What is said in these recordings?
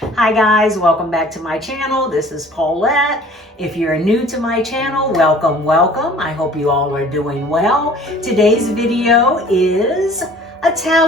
Hi guys, welcome back to my channel. This is Paulette. If you're new to my channel, welcome. I hope you all are doing well. Today's video is Italiano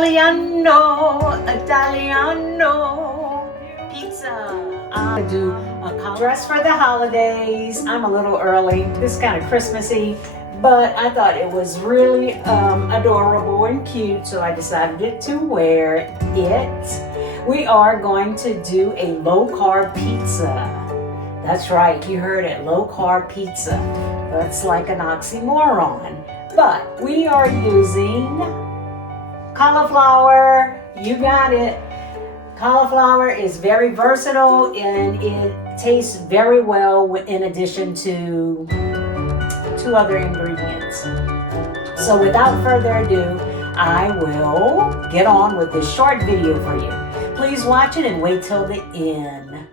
pizza. I do a dress for the holidays. I'm a little early. This is kind of Christmassy, but I thought it was really adorable and cute, so I decided to wear it. We are going to do a low-carb pizza. That's right, you heard it, low-carb pizza. That's like an oxymoron. But we are using cauliflower. You got it. Cauliflower is very versatile and it tastes very well in addition to 2 other ingredients. So without further ado, I will get on with this short video for you. Please watch it and wait till the end.